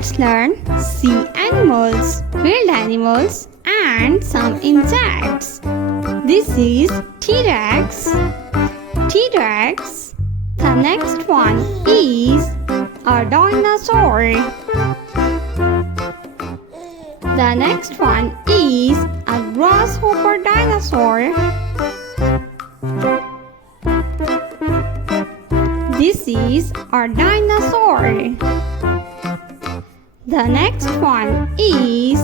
Let's learn sea animals, wild animals, and some insects. This is T-Rex. T-Rex. The next one is a dinosaur. The next one is a grasshopper dinosaur. This is a dinosaur. The next one is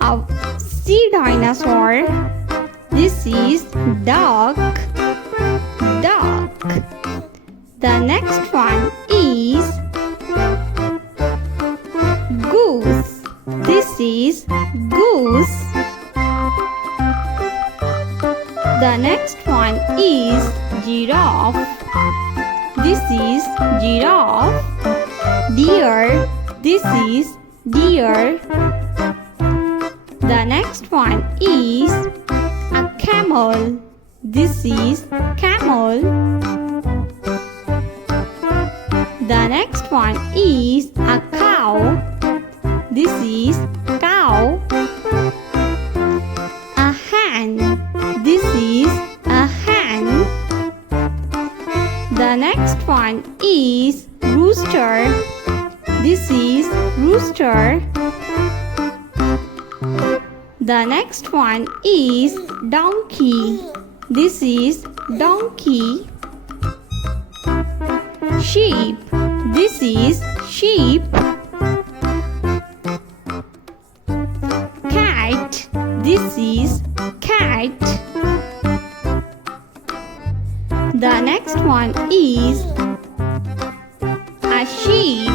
a sea dinosaur. This is duck. Duck. The next one is goose. This is goose. The next one is giraffe. This is giraffe. Deer. This is deer. The next one is a camel. This is camel. The next one is a cow. This is cow. A hen. This is a hen. The next one is rooster. This is rooster. The next one is donkey. This is donkey. Sheep. This is sheep. Cat. This is cat. The next one is a sheep.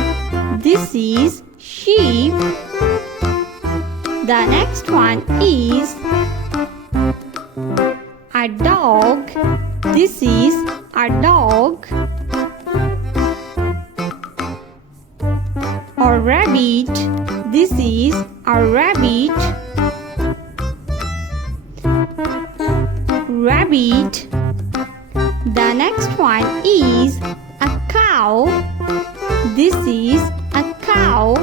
This is sheep. The next one is a dog. This is a dog. A rabbit. This is a rabbit. Rabbit. The next one is a cow. This is a cow.